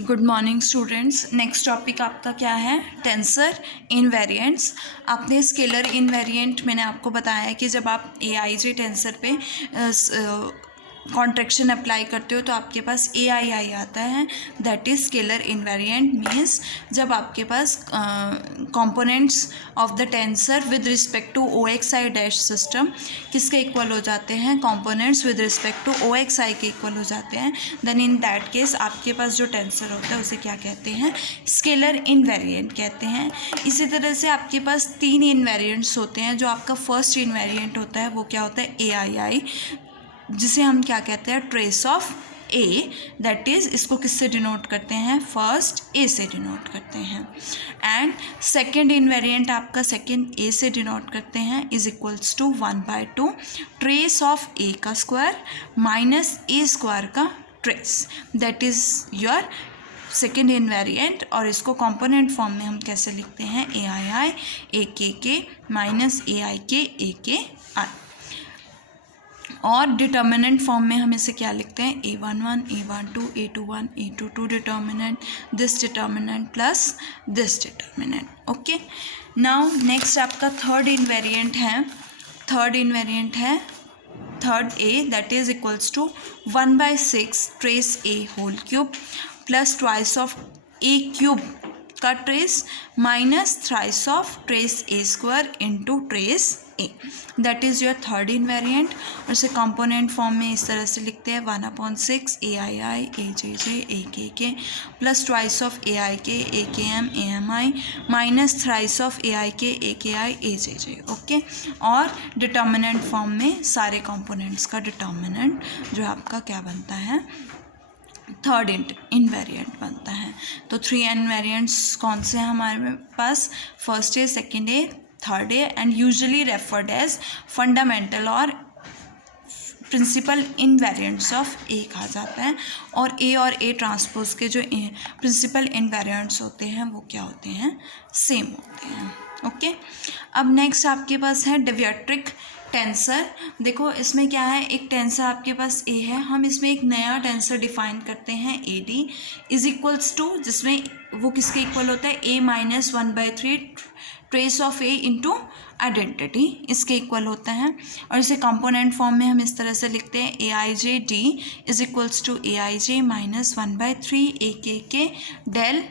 Good morning students. Next topic आपका क्या है? टेंसर इनवेरिएंट्स। आपने स्केलर इनवेरिएंट मैंने आपको बताया है कि जब आप एआईजे टेंसर पे कॉन्ट्रैक्शन अप्लाई करते हो तो आपके पास एआईआई आता है, that is scalar invariant. Means जब आपके पास components of the tensor with respect to O X I dash system किसके इक्वल हो जाते हैं? Components with respect to O X I के इक्वल हो जाते हैं, देन इन दैट केस आपके पास जो टेंसर होता है उसे क्या कहते हैं? स्केलर इनवेरिएंट कहते हैं। इसी तरह से आपके पास तीन इनवेरिएंट्स होते हैं। जो आपका फर्स्ट इनवेरिएंट होता है वो क्या होता है? एआईआई, जिसे हम क्या कहते हैं? Trace of A, that is इसको किससे डिनोट करते हैं? फर्स्ट ए से डिनोट करते हैं। एंड सेकेंड इनवेरिएंट आपका सेकेंड ए से डिनोट करते हैं is equals to 1/2 trace of A का स्क्वायर माइनस ए स्क्वायर का trace, that is your second invariant. और इसको कंपोनेंट फॉर्म में हम कैसे लिखते हैं? ए आई आई ए के माइनस ए आई के आई। और डिटर्मिनेंट फॉर्म में हम इसे क्या लिखते हैं? A11 A12 A21 A22 determinant, this determinant plus this determinant. Okay, now next आपका थर्ड इनवेरिएंट है। Third A, that is equals to 1/6 trace A whole cube plus twice of A cube का trace minus thrice of trace A square into trace A, that is your third invariant. और इसे component form में इस तरह से लिखते हैं 1/6 ए I I A J J A K plus twice of A I K M A M I minus thrice of A I K I A J J. Okay, और determinant form में सारे components का determinant जो आपका क्या बनता है? Third invariant बनता है। तो थ्री इनवेरिएंट्स कौन से हैं हमारे पास? First A, second A, third A, and usually referred as fundamental और प्रिंसिपल इनवेरिएंट्स ऑफ ए कहा जाता है। और ए ट्रांसपोज के जो प्रिंसिपल इनवेरिएंट्स होते हैं वो क्या होते हैं? सेम होते हैं। ओके, अब नेक्स्ट आपके पास है डेविएट्रिक टेंसर। देखो इसमें क्या है, एक टेंसर आपके पास ए है, हम इसमें एक नया टेंसर डिफाइन करते हैं A D is equals to, जिसमें वो किसके इक्वल होता है? A minus 1/3 trace of A into identity, इसके इक्वल होता है। और इसे कंपोनेंट फॉर्म में हम इस तरह से लिखते हैं A I J D is equals to A I J minus 1/3 A K del.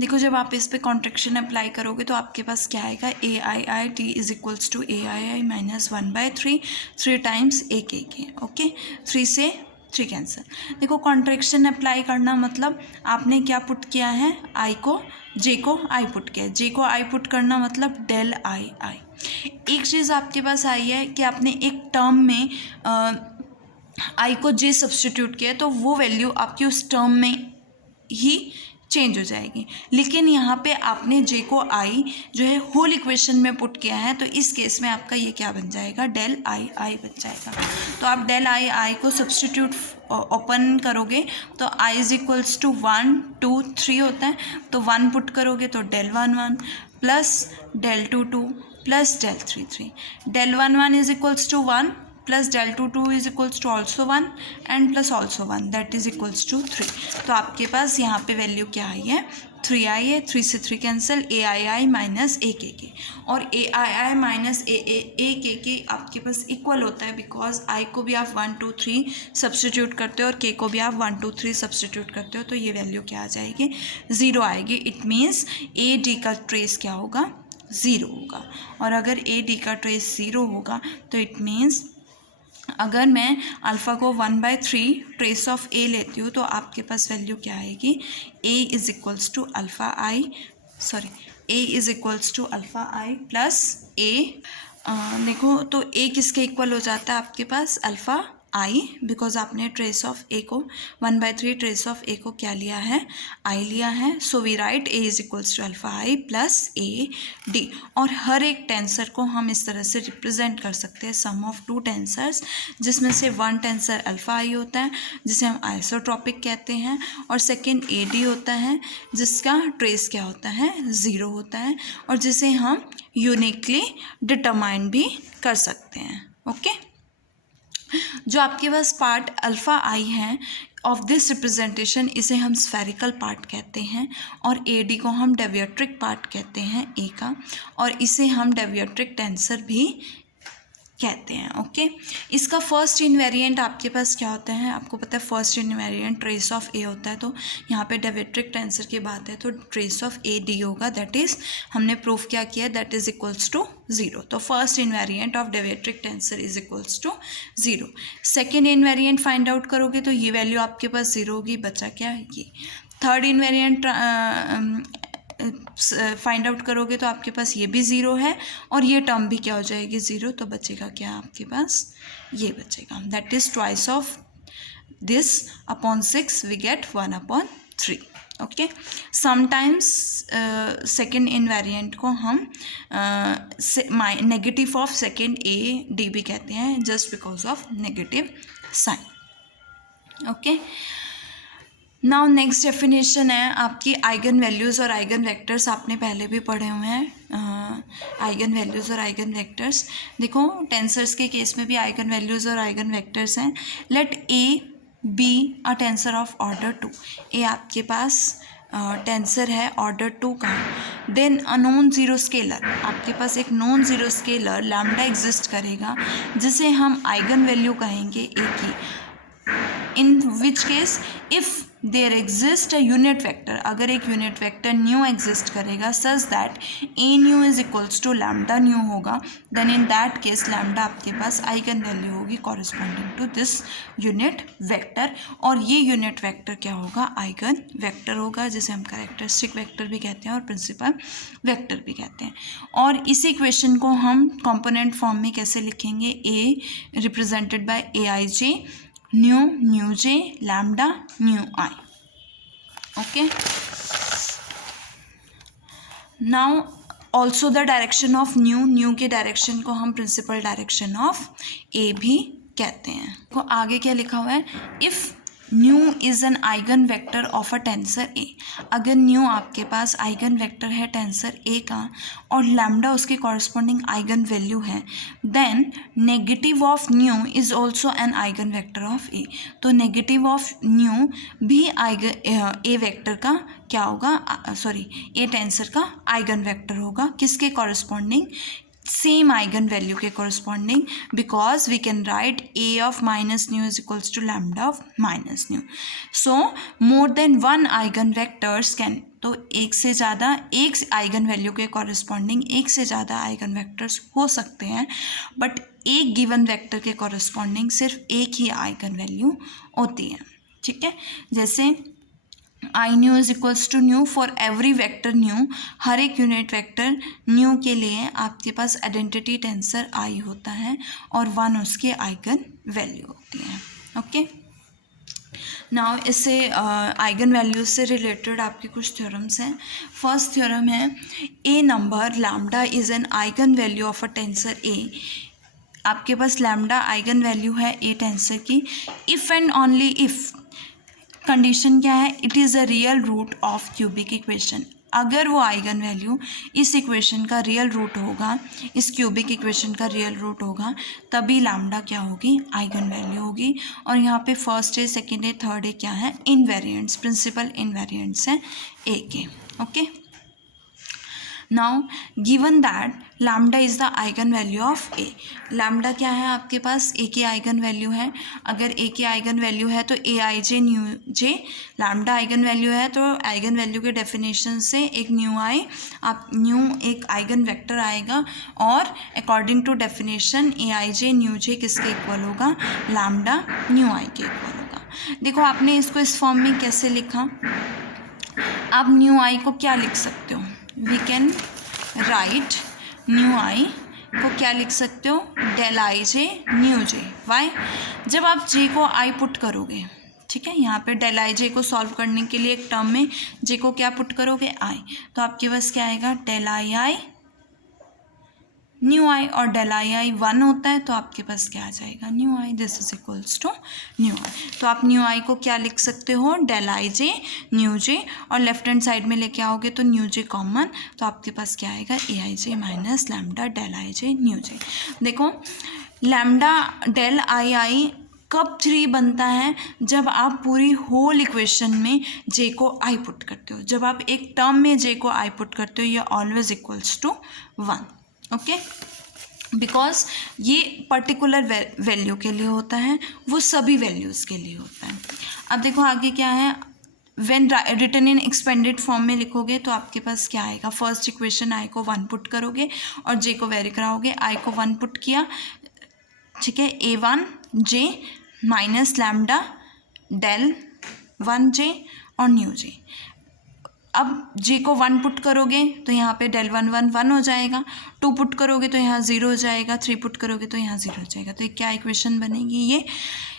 देखो जब आप इस पे कॉन्ट्रैक्शन अप्लाई करोगे तो आपके पास क्या आएगा? A I I T is equals to A I I minus 1/3 3 times A K. Okay, 3 से 3 कैंसिल। देखो कॉन्ट्रैक्शन अप्लाई करना मतलब आपने क्या पुट किया है? आई को जे को आई पुट किया है। जे को आई पुट करना मतलब डेल आई आई। एक चीज़ आपके पास आई है कि आपने एक टर्म में आई को जे सब्सटीट्यूट किया है तो वो वैल्यू आपकी उस टर्म में ही चेंज हो जाएगी, लेकिन यहाँ पे आपने जे को आई जो है होल इक्वेशन में पुट किया है, तो इस केस में आपका ये क्या बन जाएगा? डेल आई आई बन जाएगा। तो आप डेल आई आई को सब्सटीट्यूट ओपन करोगे तो आई इज इक्वल्स टू 1 2 3 होता है, तो 1 पुट करोगे तो del 1 plus del 2 plus del 3 del 1 is equals to 1 plus del 2 is equals to also 1 and plus also 1, that is equals to 3। तो आपके पास यहाँ पे वैल्यू क्या आई है? 3 आई है। 3 से 3 cancel, A I I minus ए के। और ए आई आई माइनस ए के आपके पास इक्वल होता है बिकॉज आई को भी आप 1 2 3 सब्सटीट्यूट करते हो और के को भी आप 1 2 3 सब्सटीट्यूट करते हो, तो ये वैल्यू क्या आ जाएगी? 0 आएगी। इट मीन्स ए डी का ट्रेस क्या होगा? 0 होगा। और अगर ए डी का ट्रेस 0 होगा तो इट मीन्स अगर मैं अल्फ़ा को 1/3 ट्रेस ऑफ ए लेती हूँ तो आपके पास वैल्यू क्या आएगी? A is equals to alpha I plus A. देखो तो ए किसके इक्वल हो जाता है आपके पास? अल्फ़ा आई, बिकॉज आपने ट्रेस ऑफ ए को 1/3 ट्रेस ऑफ ए को क्या लिया है? आई लिया है। So we write A is equals to alpha I plus A D. और हर एक टेंसर को हम इस तरह से रिप्रेजेंट कर सकते हैं, सम ऑफ 2 टेंसर्स, जिसमें से 1 टेंसर अल्फ़ा आई होता है जिसे हम आइसोट्रॉपिक कहते हैं, और सेकेंड ए डी होता है जिसका ट्रेस क्या होता है? 0 होता है, और जिसे हम यूनिकली डिटरमाइन भी कर सकते हैं। ओके, जो आपके पास पार्ट अल्फ़ा आई है ऑफ दिस रिप्रेजेंटेशन इसे हम स्फेरिकल पार्ट कहते हैं और ए डी को हम डेविएट्रिक पार्ट कहते हैं ए का, और इसे हम डेविएट्रिक टेंसर भी कहते हैं। ओके, इसका फर्स्ट इनवेरिएंट आपके पास क्या होता है, आपको पता है फर्स्ट इनवेरिएंट ट्रेस ऑफ ए होता है, तो यहाँ पे डेविएट्रिक टेंसर की बात है तो ट्रेस ऑफ ए डी होगा, दैट इज हमने प्रूफ क्या किया, दैट इज इक्वल्स टू 0। तो first invariant of deviatric tensor is equals to 0। Second invariant find out करोगे तो ये वैल्यू आपके पास 0 होगी, बचा क्या ये। थर्ड इनवेरिएंट फाइंड आउट करोगे तो आपके पास ये भी 0 है और ये टर्म भी क्या हो जाएगी 0, तो बचेगा क्या आपके पास, ये बचेगा, that is twice of this upon 6 we get 1/3। Okay, sometimes second invariant को हम negative of second A D भी कहते हैं, just because of negative sign. Okay, now next definition है आपकी आइगन वैल्यूज़ और आइगन वेक्टर्स, आपने पहले भी पढ़े हुए हैं आइगन वैल्यूज़ और आइगन वेक्टर्स। देखो टेंसर्स के केस में भी आइगन वैल्यूज़ और आइगन वेक्टर्स हैं। Let A be a tensor of order 2, A आपके पास टेंसर है ऑर्डर 2 का, then a non zero scalar, आपके पास एक non zero scalar lambda exist करेगा जिसे हम आइगन वैल्यू कहेंगे ए की, in which case if there exist a unit vector, अगर एक यूनिट वेक्टर न्यू एग्जिस्ट करेगा such that A nu is equals to lambda nu होगा, then in that case lambda आपके पास आइगन वैल्यू होगी corresponding to this unit vector, और ये unit vector क्या होगा, आइगन वेक्टर होगा, जिसे हम कैरेक्टरिस्टिक वेक्टर भी कहते हैं और प्रिंसिपल वेक्टर भी कहते हैं। और इस इक्वेशन को हम कॉम्पोनेंट फॉर्म में कैसे लिखेंगे, A represented by A I J nu nu J lambda nu I. Okay, now also the direction of nu के डायरेक्शन को हम प्रिंसिपल डायरेक्शन ऑफ ए भी कहते हैं। तो आगे क्या लिखा हुआ है, if nu is an eigen vector of a tensor A, अगर न्यू आपके पास आइगन वेक्टर है टेंसर ए का और लैम्डा उसके कॉरस्पॉन्डिंग आइगन वैल्यू है, then negative of nu is also an eigen vector of A, तो नेगेटिव ऑफ न्यू भी आइगन ए वेक्टर का क्या होगा, सॉरी ए टेंसर का आइगन वेक्टर होगा, किसके कॉरस्पॉन्डिंग, सेम आइगन वैल्यू के corresponding, because we can right A of minus nu is equals to lambda of minus nu. So more than one eigenvectors can, तो एक से ज़्यादा एक eigen value के corresponding एक से ज़्यादा आइगन वेक्टर्स हो सकते हैं, बट एक गिवन वेक्टर के कॉरस्पॉन्डिंग सिर्फ एक ही आइगन वैल्यू होती है। ठीक है, जैसे I nu is equals to nu for every vector nu, हर एक यूनिट वेक्टर न्यू के लिए आपके पास आइडेंटिटी टेंसर आई होता है और 1 उसकी आइगन वैल्यू होती है। ओके, नाउ इससे आइगन वैल्यूज से रिलेटेड आपके कुछ थ्योरम्स हैं। फर्स्ट थ्योरम है A number lambda is an eigen value of a tensor A, आपके पास लैम्डा आइगन वैल्यू है ए टेंसर की, if and only if, condition क्या है, it is a real root of cubic equation, अगर वो eigen value इस equation का रियल रूट होगा, इस क्यूबिक इक्वेशन का रियल रूट होगा, तभी लैम्डा क्या होगी, आइगन वैल्यू होगी। और यहाँ पे फर्स्ट है, सेकेंड है, थर्ड है, क्या है, इनवेरिएंट्स, प्रिंसिपल इनवेरिएंट्स हैं ए K. Okay, now given that lambda is the eigen value of A, lambda क्या है आपके पास, ए की आइगन वैल्यू है, अगर ए की आइगन वैल्यू है तो A I J nu J, lambda eigen value है तो आइगन वैल्यू के डेफिनेशन से एक न्यू आई, आप न्यू एक आइगन वेक्टर आएगा और according to definition A I J nu J किसके इक्वल होगा, लैम्डा न्यू आई के इक्वल होगा। देखो आपने इसको इस फॉर्म में कैसे लिखा, आप न्यू आई को क्या लिख सकते हो, we can write nu I को क्या लिख सकते हो, del I J nu J, Y, जब आप जे को आई पुट करोगे, ठीक है, यहाँ पे डेल आई जे को सॉल्व करने के लिए एक टर्म में जे को क्या पुट करोगे, आई, तो आपके पास क्या आएगा, डेल आई आई न्यू आई, और डेल आई आई 1 होता है तो आपके पास क्या आ जाएगा, nu I, this is equals to nu I. तो आप न्यू आई को क्या लिख सकते हो, डेल आई जे न्यू जे, और लेफ्ट हैंड साइड में लेके आओगे तो न्यू जे कॉमन, तो आपके पास क्या आएगा, A I J minus lambda del I J nu J. देखो लैम्डा डेल आई आई कब 3 बनता है? जब आप पूरी होल इक्वेशन में j को i पुट करते हो। जब आप एक टर्म में j को i पुट करते हो, ये always equals to 1। Okay, because ये पर्टिकुलर वैल्यू के लिए होता है, वो सभी वैल्यूज़ के लिए होता है। अब देखो आगे क्या है, when written in expanded form में लिखोगे तो आपके पास क्या आएगा, फर्स्ट इक्वेशन i को 1 पुट करोगे और j को वेरी कराओगे। i को 1 पुट किया, ठीक है, a1 j minus lambda del 1 j और न्यू j। अब j को 1 पुट करोगे तो यहाँ पे डेल 1 1 1 हो जाएगा, 2 पुट करोगे तो यहाँ 0 हो जाएगा, 3 पुट करोगे तो यहाँ 0 हो जाएगा। तो ये क्या इक्वेशन बनेगी ये।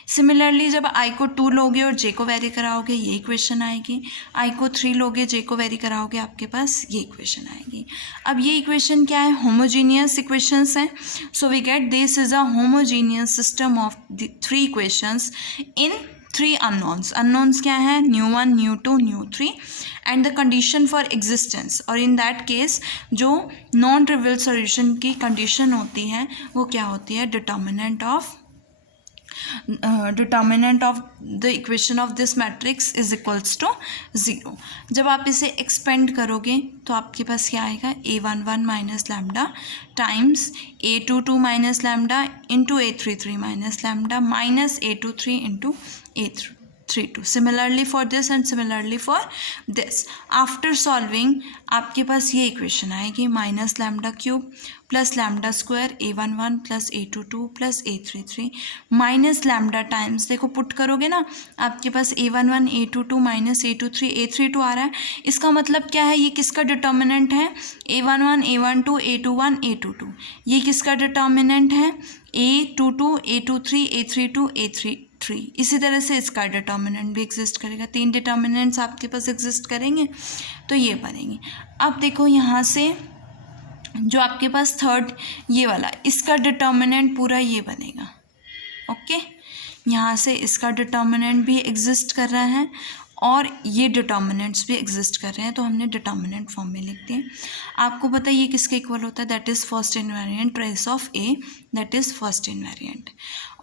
सिमिलरली जब i को 2 लोगे और j को वेरी कराओगे ये इक्वेशन आएगी, i को 3 लोगे j को वेरी कराओगे आपके पास ये इक्वेशन आएगी। अब ये इक्वेशन क्या है, होमोजीनियस इक्वेशंस हैं। So we get this is a homogeneous system of the 3 equations in 3 unknowns. Unknowns क्या है, nu 1 nu 2 nu 3 and the condition for existence. और इन दैट केस जो नॉन ट्रिवियल सॉल्यूशन की condition होती है वो क्या होती है, determinant of the equation of this matrix is equals to 0। जब आप इसे एक्सपेंड करोगे तो आपके पास क्या आएगा, a11 minus lambda times a22 minus lambda into a33 minus lambda minus a23 into a32। Similarly for this and similarly for this. After solving आपके पास ये इक्वेशन आएगी, minus lambda cube plus lambda square a11 plus a22 plus a33 minus lambda times, देखो put करोगे ना आपके पास a11 a22 minus a23 a32 आ रहा है। इसका मतलब क्या है, ये किसका डिटर्मिनेंट है, a11 a12 a21 a22। ये किसका डिटर्मिनेंट है, a22 a23 a32 a33। इसी तरह से इसका डिटर्मिनेंट भी एग्जिस्ट करेगा। 3 डिटर्मिनेंट्स आपके पास एग्जिस्ट करेंगे तो ये बनेंगे। अब देखो यहाँ से जो आपके पास थर्ड ये वाला, इसका डिटर्मिनेंट पूरा ये बनेगा। ओके, यहाँ से इसका डिटर्मिनेंट भी एग्जिस्ट कर रहा है और ये डिटर्मिनेंट्स भी एग्जिस्ट कर रहे हैं, तो हमने डिटर्मिनेंट फॉर्म में लिख दिए। आपको पता है ये किसके इक्वल होता है, that is first invariant trace of A, that is first invariant.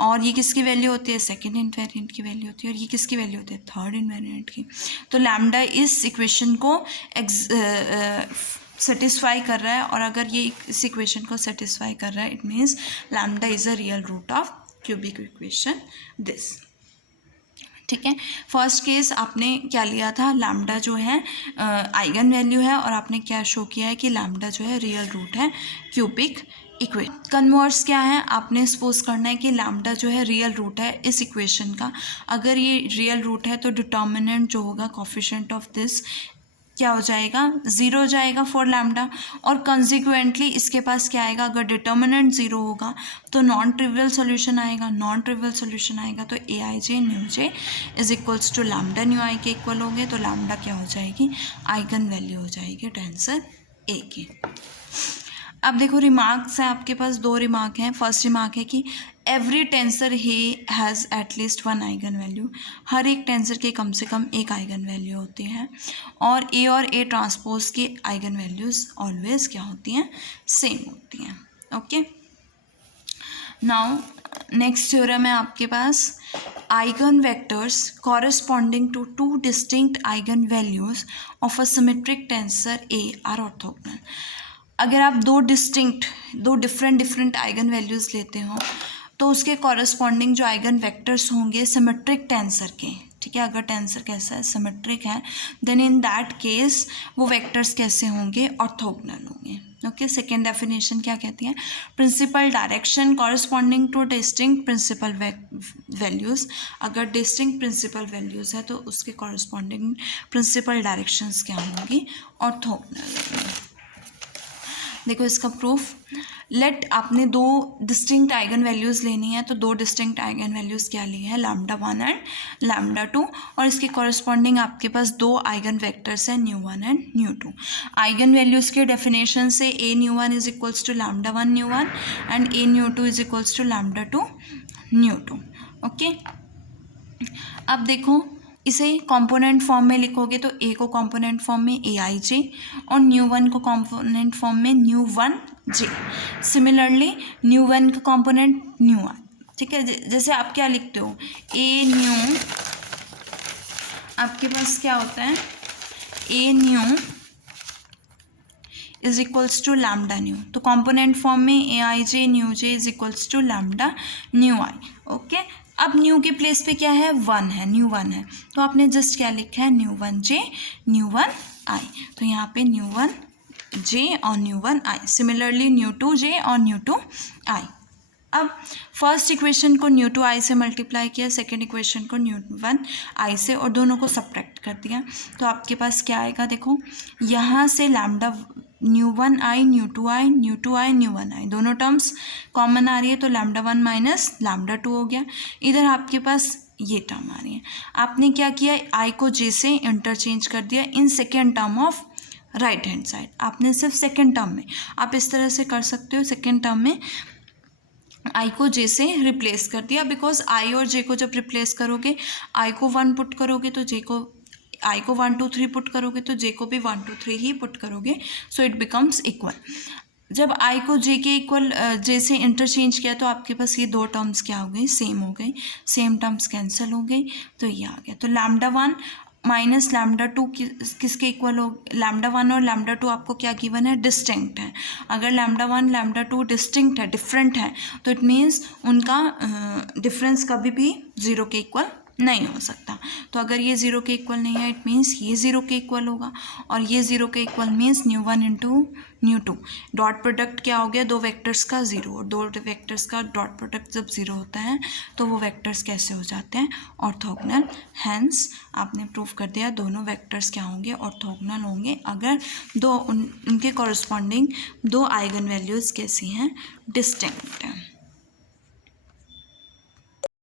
और ये किसकी वैल्यू होती है, सेकेंड इनवेरिएंट की वैल्यू होती है। और ये किसकी वैल्यू होती है, थर्ड इनवेरिएंट की। तो लैम्डा इस इक्वेशन को सेटिस्फाई कर रहा है, और अगर ये इस इक्वेशन को सेटिस्फाई कर रहा है it means lambda is a real root of cubic equation this. ठीक है, फर्स्ट केस आपने क्या लिया था, लैम्डा जो है आइगन वैल्यू है, और आपने क्या शो किया है कि लैम्डा जो है रियल रूट है क्यूबिक इक्वेशन। कन्वर्स क्या है, आपने सपोज करना है कि लैम्डा जो है रियल रूट है इस इक्वेशन का। अगर ये रियल रूट है तो डिटर्मिनेंट जो होगा कोफिशिएंट ऑफ दिस क्या हो जाएगा, 0 हो जाएगा फॉर लैम्डा। और कंसिक्वेंटली इसके पास क्या आएगा, अगर डिटर्मिनेंट 0 होगा तो नॉन ट्रिवियल सोल्यूशन आएगा। नॉन ट्रिवियल सोल्यूशन आएगा तो A I J nu J is equals to lambda nu I के इक्वल हो गए। तो लैम्डा क्या हो जाएगी, आइगन वैल्यू हो जाएगी टेंसर ए की। अब देखो रिमार्क्स हैं आपके पास, 2 रिमार्क हैं। फर्स्ट रिमार्क है कि एवरी टेंसर ही हैज़ एटलीस्ट 1 आइगन वैल्यू। हर एक टेंसर के कम से कम एक आइगन वैल्यू होती है, और ए ट्रांसपोज की आइगन वैल्यूज़ ऑलवेज क्या होती हैं, सेम होती हैं। ओके, नाउ नेक्स्ट थ्योरम है आपके पास, eigen vectors corresponding to 2 distinct eigen values of a symmetric tensor A are orthogonal. अगर आप दो डिफरेंट आइगन वैल्यूज़ लेते हो तो उसके कॉरेस्पॉन्डिंग जो आइगन वेक्टर्स होंगे सिमेट्रिक टेंसर के, ठीक है, अगर टेंसर कैसा है, सिमेट्रिक है, देन इन दैट केस वो वेक्टर्स कैसे होंगे, ऑर्थोगोनल होंगे। ओके, सेकेंड डेफिनेशन क्या कहती है, principal direction corresponding to distinct principal values. अगर डिस्टिंक्ट प्रिंसिपल वैल्यूज़ है तो उसके कॉरेस्पॉन्डिंग प्रिंसिपल डायरेक्शंस क्या होंगी, ऑर्थोगोनल होंगी। देखो इसका प्रूफ, लेट आपने 2 डिस्टिंक्ट आइगन वैल्यूज़ लेनी है, तो 2 डिस्टिंक्ट आइगन वैल्यूज़ क्या ली है, लैम्डा 1 एंड लैम्डा 2, और इसके कॉरेस्पॉन्डिंग आपके पास 2 आइगन वेक्टर्स हैं, nu 1 and nu 2। Eigen values के डेफिनेशन से A nu 1 is equals to lambda 1 nu 1 and A nu 2 is equals to lambda 2 nu 2। Okay, अब देखो इसे कंपोनेंट फॉर्म में लिखोगे तो ए को कंपोनेंट फॉर्म में ए आई जे और न्यू 1 को कंपोनेंट फॉर्म में न्यू 1 जे। सिमिलरली न्यू 1 का कंपोनेंट न्यू 1 ठीक है। जैसे आप क्या लिखते हो, ए न्यू, आपके पास क्या होता है, A nu is equals to lambda nu. तो कॉम्पोनेंट फॉर्म में A I J nu J is equals to lambda nu I. Okay, अब न्यू के प्लेस पे क्या है, 1 है, न्यू 1 है, तो आपने जस्ट क्या लिखा है, न्यू 1 जे न्यू 1 आई। तो यहाँ पे न्यू 1 जे और न्यू 1 आई। सिमिलरली न्यू 2 जे और न्यू 2 आई। अब फर्स्ट इक्वेशन को न्यू 2 आई से मल्टीप्लाई किया, सेकेंड इक्वेशन को न्यू 1 आई से, और दोनों को सब्ट्रैक्ट कर दिया। तो आपके पास क्या आएगा, देखो यहाँ से lambda new 1 I knew 2 I knew 2 I knew 1 आई, दोनों टर्म्स कॉमन आ रही है, तो लैम्डा 1 माइनस लैम्डा 2 हो गया। इधर आपके पास ये टर्म आ रही है। आपने क्या किया, आई को जे से इंटरचेंज कर दिया in second term of right hand side. आपने सिर्फ सेकेंड टर्म में, आप इस तरह से कर सकते हो, सेकेंड टर्म में आई को जे से रिप्लेस कर दिया, बिकॉज आई और जे को जब रिप्लेस करोगे, आई को 1 पुट करोगे तो जे को, आई को 1 2 3 पुट करोगे तो जे को भी 1 2 3 ही पुट करोगे, सो इट बिकम्स इक्वल। जब आई को जे के इक्वल जे से इंटरचेंज किया तो आपके पास ये दो टर्म्स क्या हो गई, सेम हो गई, सेम टर्म्स कैंसिल हो गई, तो ये आ गया। तो लैम्डा 1 माइनस लैम्डा 2 किसके इक्वल हो, लैम्डा 1 और लैम्डा 2 आपको क्या गिवन है, डिस्टिंक्ट है। अगर लैम्डा 1 लैम्डा 2 डिस्टिंक्ट है, डिफरेंट है, तो इट मीन्स उनका डिफरेंस कभी भी 0 के इक्वल नहीं हो सकता। तो अगर ये 0 के इक्वल नहीं है, इट मीन्स ये 0 के इक्वल होगा, और ये 0 के equal means new 1 into new 2, dot product क्या हो गया, दो वेक्टर्स का 0, और दो वेक्टर्स का डॉट प्रोडक्ट जब 0 होता है तो वो वेक्टर्स कैसे हो जाते हैं, ऑर्थोगोनल। हैंस आपने प्रूव कर दिया दोनों वेक्टर्स क्या होंगे, ऑर्थोगोनल होंगे, अगर उनके कॉरस्पॉन्डिंग दो आइगन वैल्यूज़ कैसी हैं, डिस्टिंक्ट हैं।